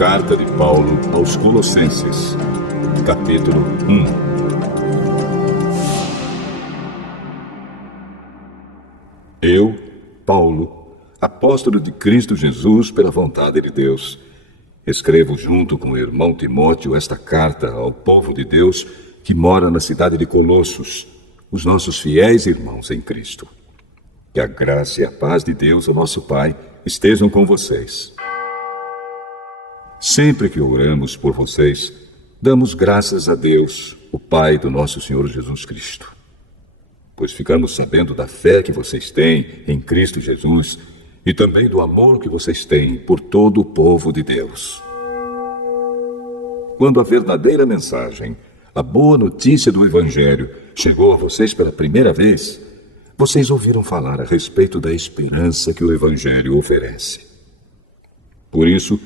Carta de Paulo aos Colossenses, capítulo 1. Eu, Paulo, apóstolo de Cristo Jesus pela vontade de Deus, escrevo junto com o irmão Timóteo esta carta ao povo de Deus que mora na cidade de Colossos, os nossos fiéis irmãos em Cristo. Que a graça e a paz de Deus, o nosso Pai, estejam com vocês. Sempre que oramos por vocês, damos graças a Deus, o Pai do nosso Senhor Jesus Cristo. Pois ficamos sabendo da fé que vocês têm em Cristo Jesus e também do amor que vocês têm por todo o povo de Deus. Quando a verdadeira mensagem, a boa notícia do Evangelho, chegou a vocês pela primeira vez, vocês ouviram falar a respeito da esperança que o Evangelho oferece. Por isso,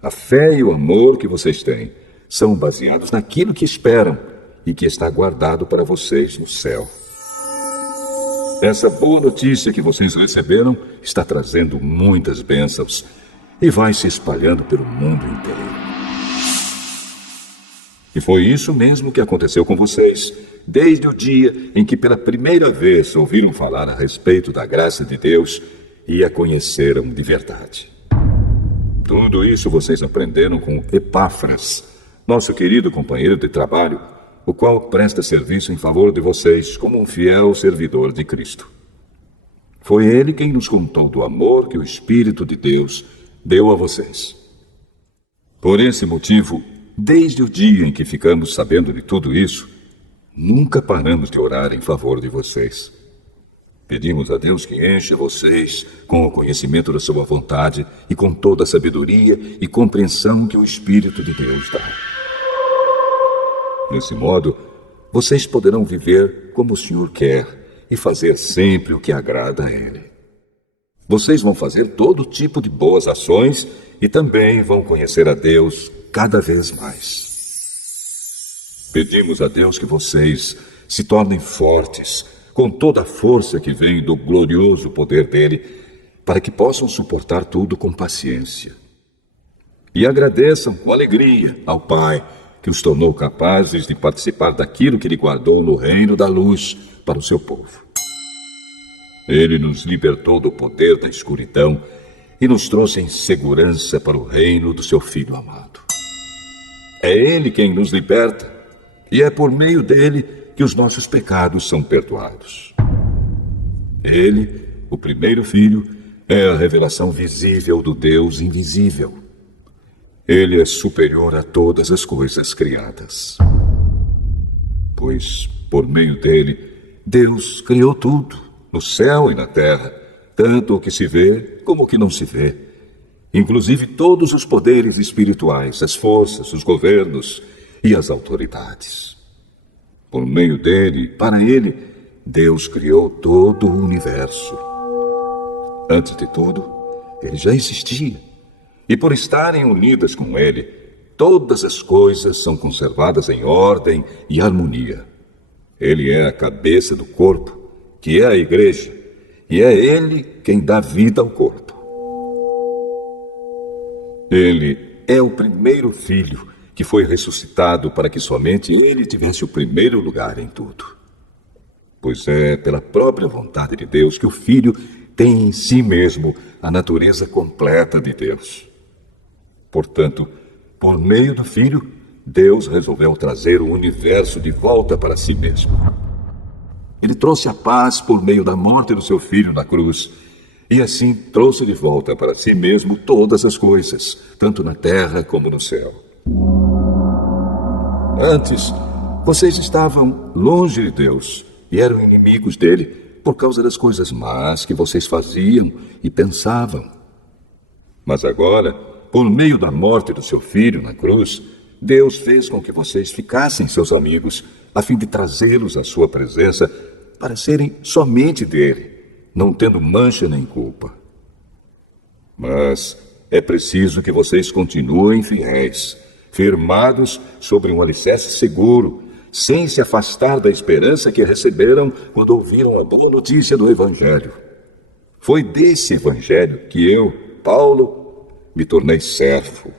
a fé e o amor que vocês têm são baseados naquilo que esperam e que está guardado para vocês no céu. Essa boa notícia que vocês receberam está trazendo muitas bênçãos e vai se espalhando pelo mundo inteiro. E foi isso mesmo que aconteceu com vocês, desde o dia em que pela primeira vez ouviram falar a respeito da graça de Deus e a conheceram de verdade. Tudo isso vocês aprenderam com Epáfras, nosso querido companheiro de trabalho, o qual presta serviço em favor de vocês como um fiel servidor de Cristo. Foi ele quem nos contou do amor que o Espírito de Deus deu a vocês. Por esse motivo, desde o dia em que ficamos sabendo de tudo isso, nunca paramos de orar em favor de vocês. Pedimos a Deus que encha vocês com o conhecimento da sua vontade e com toda a sabedoria e compreensão que o Espírito de Deus dá. Desse modo, vocês poderão viver como o Senhor quer e fazer sempre o que agrada a Ele. Vocês vão fazer todo tipo de boas ações e também vão conhecer a Deus cada vez mais. Pedimos a Deus que vocês se tornem fortes com toda a força que vem do glorioso poder dele, para que possam suportar tudo com paciência. E agradeçam com alegria ao Pai, que os tornou capazes de participar daquilo que ele guardou no reino da luz para o seu povo. Ele nos libertou do poder da escuridão e nos trouxe em segurança para o reino do seu Filho amado. É ele quem nos liberta, e é por meio dele que os nossos pecados são perdoados. Ele, o primeiro filho, é a revelação visível do Deus invisível. Ele é superior a todas as coisas criadas. Pois, por meio dele, Deus criou tudo, no céu e na terra, tanto o que se vê como o que não se vê, inclusive todos os poderes espirituais, as forças, os governos e as autoridades. Por meio dele, para ele, Deus criou todo o universo. Antes de tudo, ele já existia. E por estarem unidas com ele, todas as coisas são conservadas em ordem e harmonia. Ele é a cabeça do corpo, que é a igreja, e é ele quem dá vida ao corpo. Ele é o primeiro filho que foi ressuscitado para que somente ele tivesse o primeiro lugar em tudo. Pois é pela própria vontade de Deus que o Filho tem em si mesmo a natureza completa de Deus. Portanto, por meio do Filho, Deus resolveu trazer o universo de volta para si mesmo. Ele trouxe a paz por meio da morte do seu Filho na cruz, e assim trouxe de volta para si mesmo todas as coisas, tanto na terra como no céu. Antes, vocês estavam longe de Deus e eram inimigos dele por causa das coisas más que vocês faziam e pensavam. Mas agora, por meio da morte do seu filho na cruz, Deus fez com que vocês ficassem seus amigos, a fim de trazê-los à sua presença para serem somente dele, não tendo mancha nem culpa. Mas é preciso que vocês continuem fiéis, firmados sobre um alicerce seguro, sem se afastar da esperança que receberam quando ouviram a boa notícia do Evangelho. Foi desse Evangelho que eu, Paulo, me tornei servo.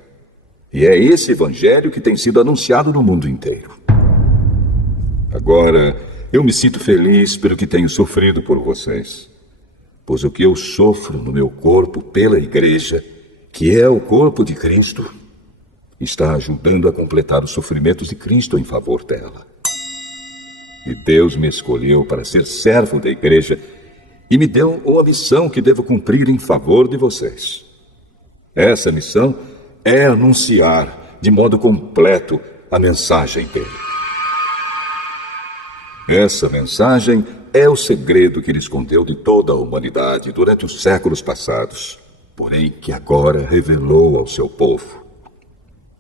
E é esse Evangelho que tem sido anunciado no mundo inteiro. Agora, eu me sinto feliz pelo que tenho sofrido por vocês, pois o que eu sofro no meu corpo pela igreja, que é o corpo de Cristo, está ajudando a completar os sofrimentos de Cristo em favor dela. E Deus me escolheu para ser servo da igreja e me deu uma missão que devo cumprir em favor de vocês. Essa missão é anunciar de modo completo a mensagem dele. Essa mensagem é o segredo que ele escondeu de toda a humanidade durante os séculos passados, porém que agora revelou ao seu povo.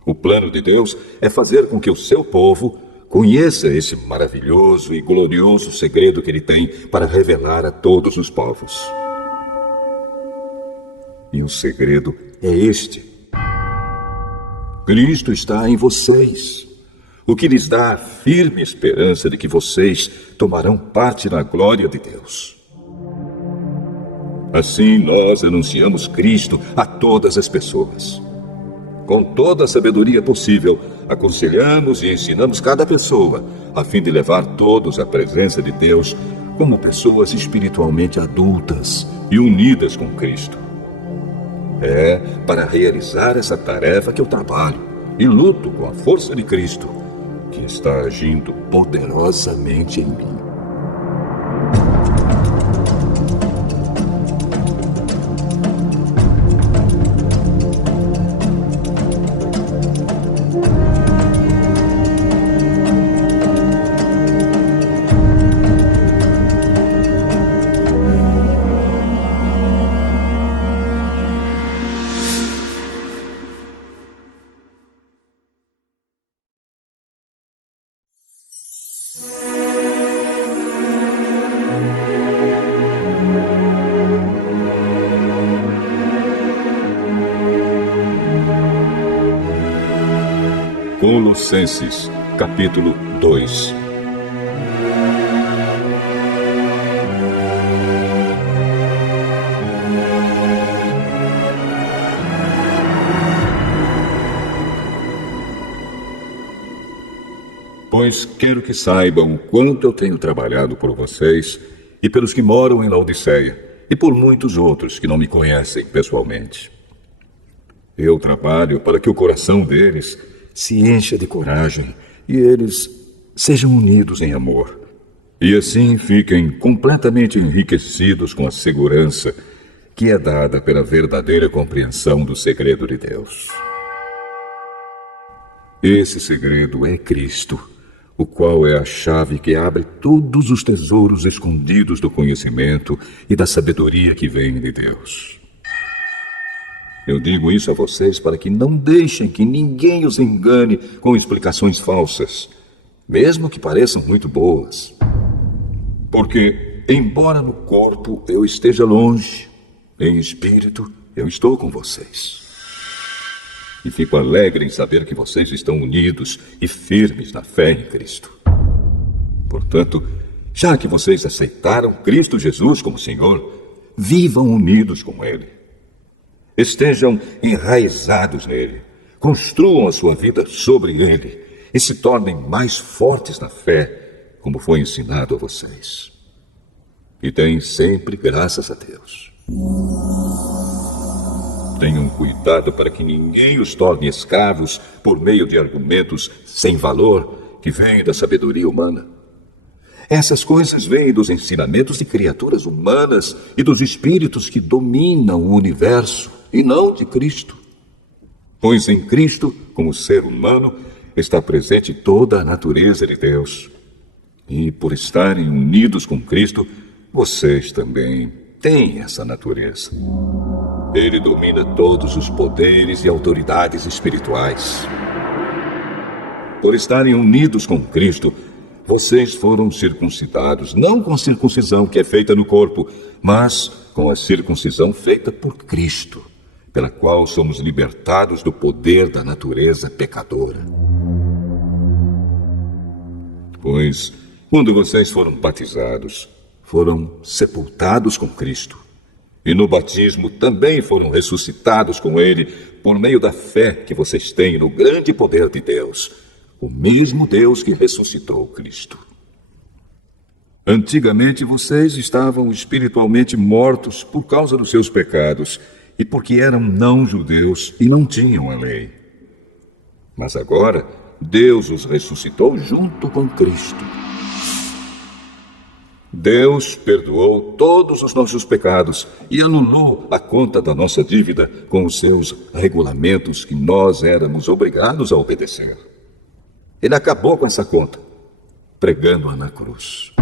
O plano de Deus é fazer com que o seu povo conheça esse maravilhoso e glorioso segredo que ele tem para revelar a todos os povos. E o segredo é este: Cristo está em vocês, o que lhes dá a firme esperança de que vocês tomarão parte na glória de Deus. Assim, nós anunciamos Cristo a todas as pessoas. Com toda a sabedoria possível, aconselhamos e ensinamos cada pessoa, a fim de levar todos à presença de Deus como pessoas espiritualmente adultas e unidas com Cristo. É para realizar essa tarefa que eu trabalho e luto com a força de Cristo, que está agindo poderosamente em mim. Colossenses, capítulo 2. Pois quero que saibam o quanto eu tenho trabalhado por vocês e pelos que moram em Laodiceia e por muitos outros que não me conhecem pessoalmente. Eu trabalho para que o coração deles se encha de coragem e eles sejam unidos em amor. E assim fiquem completamente enriquecidos com a segurança que é dada pela verdadeira compreensão do segredo de Deus. Esse segredo é Cristo, o qual é a chave que abre todos os tesouros escondidos do conhecimento e da sabedoria que vem de Deus. Eu digo isso a vocês para que não deixem que ninguém os engane com explicações falsas, mesmo que pareçam muito boas. Porque, embora no corpo eu esteja longe, em espírito eu estou com vocês. E fico alegre em saber que vocês estão unidos e firmes na fé em Cristo. Portanto, já que vocês aceitaram Cristo Jesus como Senhor, vivam unidos com Ele. Estejam enraizados nele, construam a sua vida sobre ele e se tornem mais fortes na fé, como foi ensinado a vocês. E deem sempre graças a Deus. Tenham cuidado para que ninguém os torne escravos por meio de argumentos sem valor que vêm da sabedoria humana. Essas coisas vêm dos ensinamentos de criaturas humanas e dos espíritos que dominam o universo, e não de Cristo. Pois em Cristo, como ser humano, está presente toda a natureza de Deus. E por estarem unidos com Cristo, vocês também têm essa natureza. Ele domina todos os poderes e autoridades espirituais. Por estarem unidos com Cristo, vocês foram circuncidados, não com a circuncisão que é feita no corpo, mas com a circuncisão feita por Cristo, pela qual somos libertados do poder da natureza pecadora. Pois, quando vocês foram batizados, foram sepultados com Cristo. E no batismo também foram ressuscitados com Ele por meio da fé que vocês têm no grande poder de Deus, o mesmo Deus que ressuscitou Cristo. Antigamente vocês estavam espiritualmente mortos por causa dos seus pecados e porque eram não-judeus e não tinham a lei. Mas agora, Deus os ressuscitou junto com Cristo. Deus perdoou todos os nossos pecados e anulou a conta da nossa dívida com os seus regulamentos que nós éramos obrigados a obedecer. Ele acabou com essa conta, pregando-a na cruz.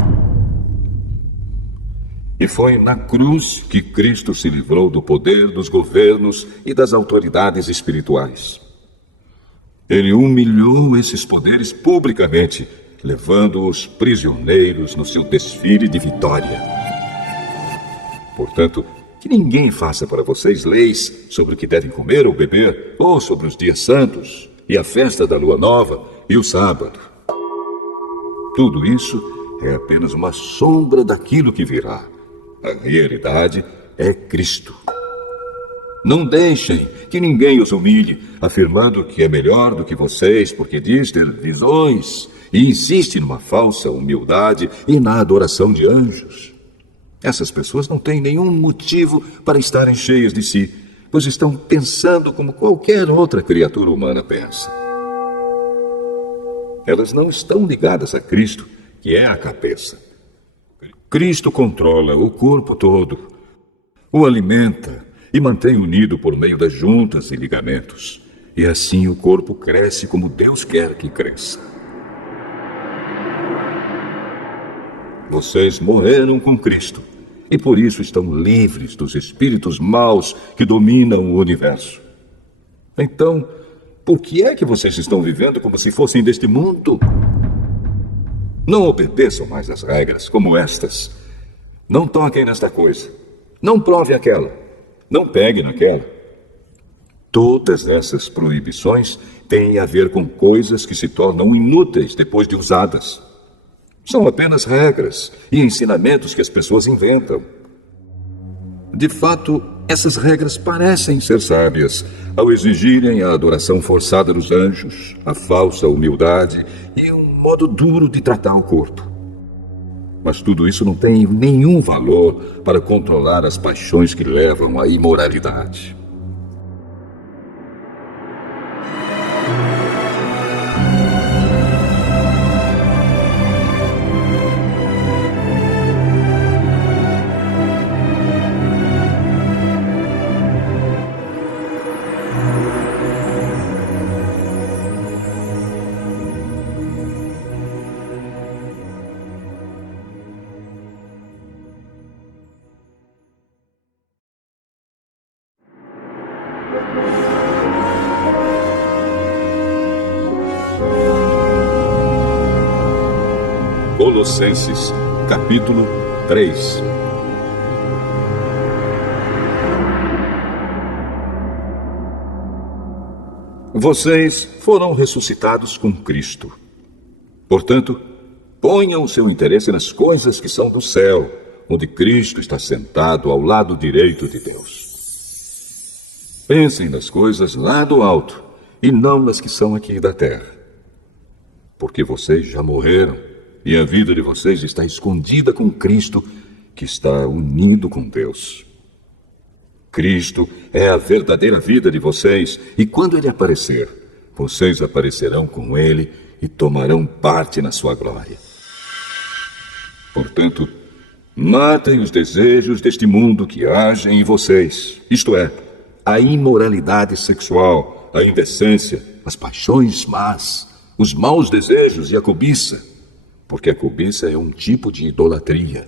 E foi na cruz que Cristo se livrou do poder dos governos e das autoridades espirituais. Ele humilhou esses poderes publicamente, levando-os prisioneiros no seu desfile de vitória. Portanto, que ninguém faça para vocês leis sobre o que devem comer ou beber, ou sobre os dias santos, e a festa da lua nova, e o sábado. Tudo isso é apenas uma sombra daquilo que virá. A realidade é Cristo. Não deixem que ninguém os humilhe, afirmando que é melhor do que vocês, porque diz ter visões e insiste numa falsa humildade e na adoração de anjos. Essas pessoas não têm nenhum motivo para estarem cheias de si, pois estão pensando como qualquer outra criatura humana pensa. Elas não estão ligadas a Cristo, que é a cabeça. Cristo controla o corpo todo, o alimenta e mantém unido por meio das juntas e ligamentos. E assim o corpo cresce como Deus quer que cresça. Vocês morreram com Cristo e por isso estão livres dos espíritos maus que dominam o universo. Então, por que é que vocês estão vivendo como se fossem deste mundo? Não obedeçam mais as regras como estas. Não toquem nesta coisa. Não prove aquela. Não pegue naquela. Todas essas proibições têm a ver com coisas que se tornam inúteis depois de usadas. São apenas regras e ensinamentos que as pessoas inventam. De fato, essas regras parecem ser sábias ao exigirem a adoração forçada dos anjos, a falsa humildade e um modo duro de tratar o corpo. Mas tudo isso não tem nenhum valor para controlar as paixões que levam à imoralidade. Colossenses, capítulo 3. Vocês foram ressuscitados com Cristo. Portanto, ponham o seu interesse nas coisas que são do céu, onde Cristo está sentado ao lado direito de Deus. Pensem nas coisas lá do alto e não nas que são aqui da terra. Porque vocês já morreram e a vida de vocês está escondida com Cristo, que está unido com Deus. Cristo é a verdadeira vida de vocês, e quando Ele aparecer, vocês aparecerão com Ele e tomarão parte na sua glória. Portanto, matem os desejos deste mundo que agem em vocês, isto é, a imoralidade sexual, a indecência, as paixões más, os maus desejos e a cobiça, porque a cobiça é um tipo de idolatria.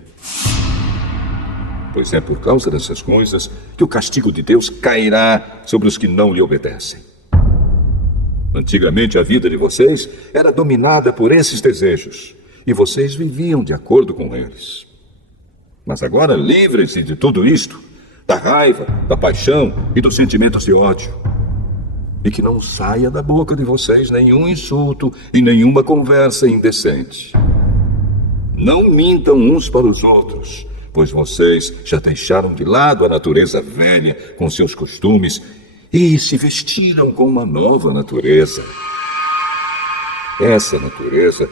Pois é por causa dessas coisas que o castigo de Deus cairá sobre os que não lhe obedecem. Antigamente a vida de vocês era dominada por esses desejos, e vocês viviam de acordo com eles. Mas agora livrem-se de tudo isto. da raiva, da paixão e dos sentimentos de ódio. E que não saia da boca de vocês nenhum insulto e nenhuma conversa indecente. Não mintam uns para os outros, pois vocês já deixaram de lado a natureza velha com seus costumes e se vestiram com uma nova natureza. Essa natureza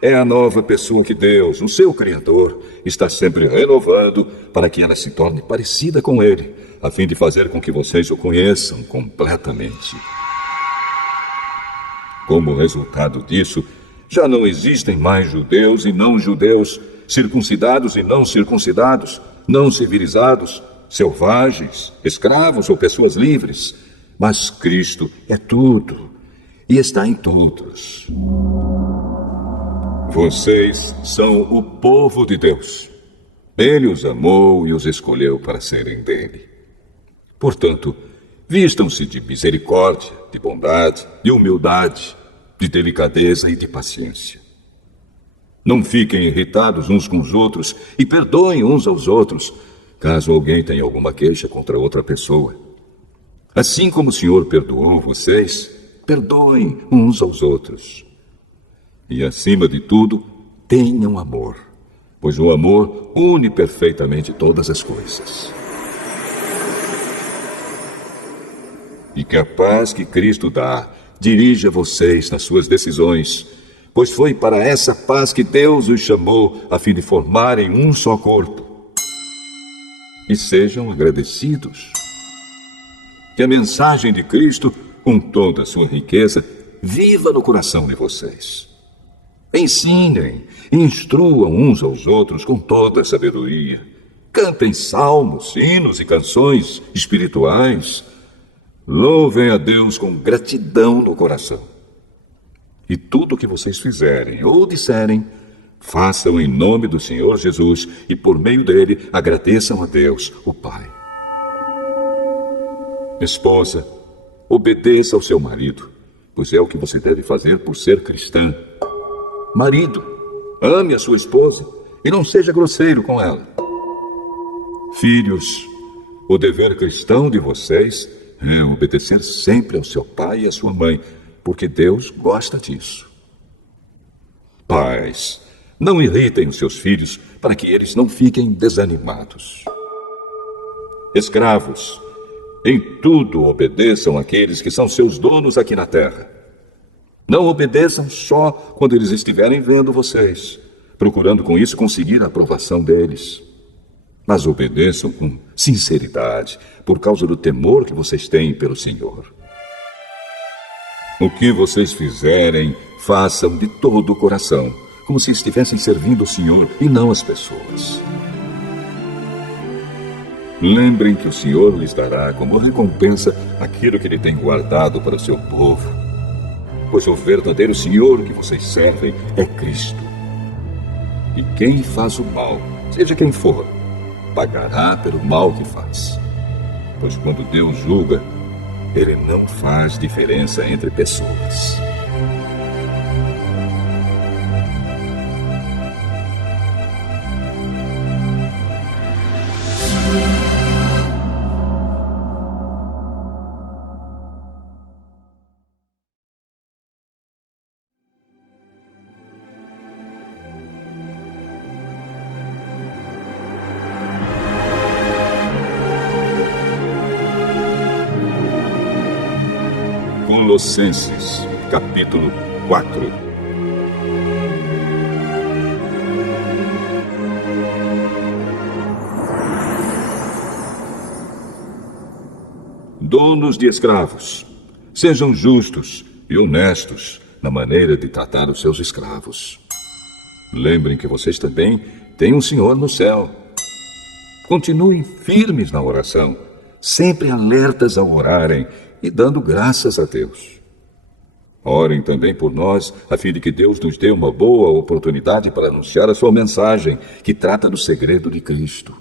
é a nova pessoa que Deus, o seu Criador, está sempre renovando para que ela se torne parecida com Ele, a fim de fazer com que vocês o conheçam completamente. Como resultado disso, já não existem mais judeus e não judeus, circuncidados e não circuncidados, não civilizados, selvagens, escravos ou pessoas livres. Mas Cristo é tudo e está em todos. Vocês são o povo de Deus. Ele os amou e os escolheu para serem dele. Portanto, vistam-se de misericórdia, de bondade, de humildade, de delicadeza e de paciência. Não fiquem irritados uns com os outros e perdoem uns aos outros, caso alguém tenha alguma queixa contra outra pessoa. Assim como o Senhor perdoou vocês, perdoem uns aos outros. E, acima de tudo, tenham amor, pois o amor une perfeitamente todas as coisas. E que a paz que Cristo dá dirija vocês nas suas decisões, pois foi para essa paz que Deus os chamou a fim de formarem um só corpo. E sejam agradecidos. Que a mensagem de Cristo, com toda a sua riqueza, viva no coração de vocês. Ensinem, instruam uns aos outros com toda a sabedoria. Cantem salmos, hinos e canções espirituais. Louvem a Deus com gratidão no coração. E tudo o que vocês fizerem ou disserem, façam em nome do Senhor Jesus e por meio dele agradeçam a Deus, o Pai. Esposa, obedeça ao seu marido, pois é o que você deve fazer por ser cristã. Marido, ame a sua esposa e não seja grosseiro com ela. Filhos, o dever cristão de vocês é obedecer sempre ao seu pai e à sua mãe, porque Deus gosta disso. Pais, não irritem os seus filhos para que eles não fiquem desanimados. Escravos, em tudo obedeçam àqueles que são seus donos aqui na terra. Não obedeçam só quando eles estiverem vendo vocês, procurando com isso conseguir a aprovação deles. Mas obedeçam com sinceridade, por causa do temor que vocês têm pelo Senhor. O que vocês fizerem, façam de todo o coração, como se estivessem servindo o Senhor e não as pessoas. Lembrem que o Senhor lhes dará como recompensa aquilo que Ele tem guardado para o seu povo. Pois o verdadeiro Senhor que vocês servem é Cristo. E quem faz o mal, seja quem for, pagará pelo mal que faz. Pois quando Deus julga, Ele não faz diferença entre pessoas. Colossenses, capítulo 4. Donos de escravos, sejam justos e honestos na maneira de tratar os seus escravos. Lembrem que vocês também têm um Senhor no céu. Continuem firmes na oração, sempre alertas ao orarem e dando graças a Deus. Orem também por nós, a fim de que Deus nos dê uma boa oportunidade para anunciar a sua mensagem, que trata do segredo de Cristo.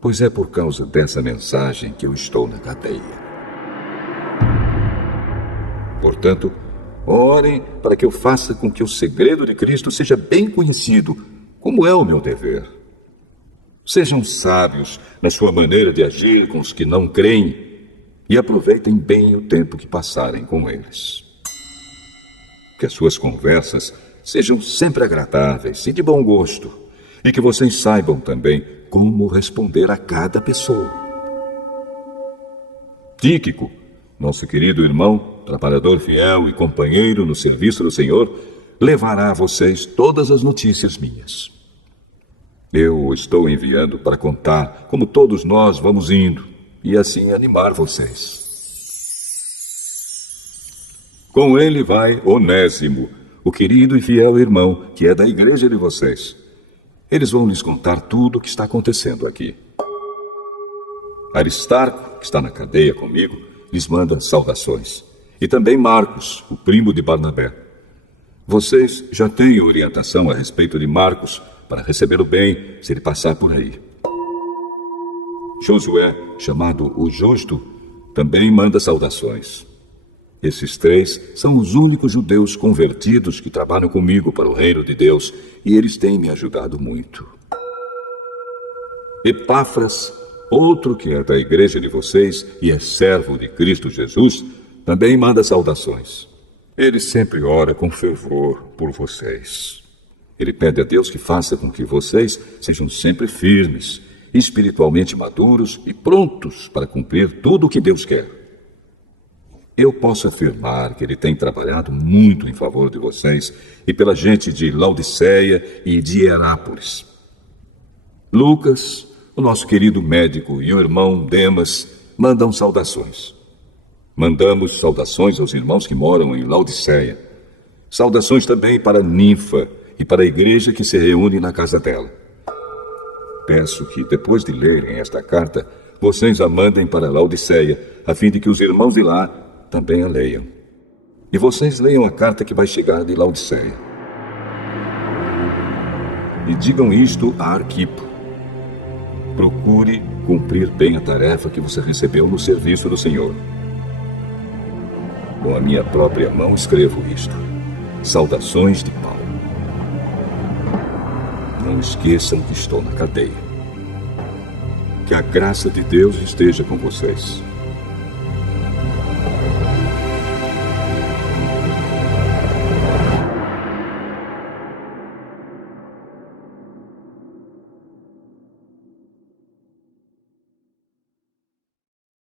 Pois é por causa dessa mensagem que eu estou na cadeia. Portanto, orem para que eu faça com que o segredo de Cristo seja bem conhecido, como é o meu dever. Sejam sábios na sua maneira de agir com os que não creem e aproveitem bem o tempo que passarem com eles. Que as suas conversas sejam sempre agradáveis e de bom gosto, e que vocês saibam também como responder a cada pessoa. Tíquico, nosso querido irmão, trabalhador fiel e companheiro no serviço do Senhor, levará a vocês todas as notícias minhas. Eu o estou enviando para contar como todos nós vamos indo e assim animar vocês. Com ele vai Onésimo, o querido e fiel irmão que é da igreja de vocês. Eles vão lhes contar tudo o que está acontecendo aqui. Aristarco, que está na cadeia comigo, lhes manda saudações. E também Marcos, o primo de Barnabé. Vocês já têm orientação a respeito de Marcos para recebê-lo bem se ele passar por aí. Josué, chamado o Justo, também manda saudações. Esses três são os únicos judeus convertidos que trabalham comigo para o reino de Deus e eles têm me ajudado muito. Epáfras, outro que é da igreja de vocês e é servo de Cristo Jesus, também manda saudações. Ele sempre ora com fervor por vocês. Ele pede a Deus que faça com que vocês sejam sempre firmes, espiritualmente maduros e prontos para cumprir tudo o que Deus quer. Eu posso afirmar que ele tem trabalhado muito em favor de vocês e pela gente de Laodiceia e de Hierápolis. Lucas, o nosso querido médico, e o irmão Demas mandam saudações. Mandamos saudações aos irmãos que moram em Laodiceia. Saudações também para Ninfa e para a igreja que se reúne na casa dela. Peço que, depois de lerem esta carta, vocês a mandem para Laodiceia, a fim de que os irmãos de lá também a leiam. E vocês leiam a carta que vai chegar de Laodiceia. E digam isto a Arquipo. Procure cumprir bem a tarefa que você recebeu no serviço do Senhor. Com a minha própria mão escrevo isto. Saudações de Paulo. Não esqueçam que estou na cadeia. Que a graça de Deus esteja com vocês.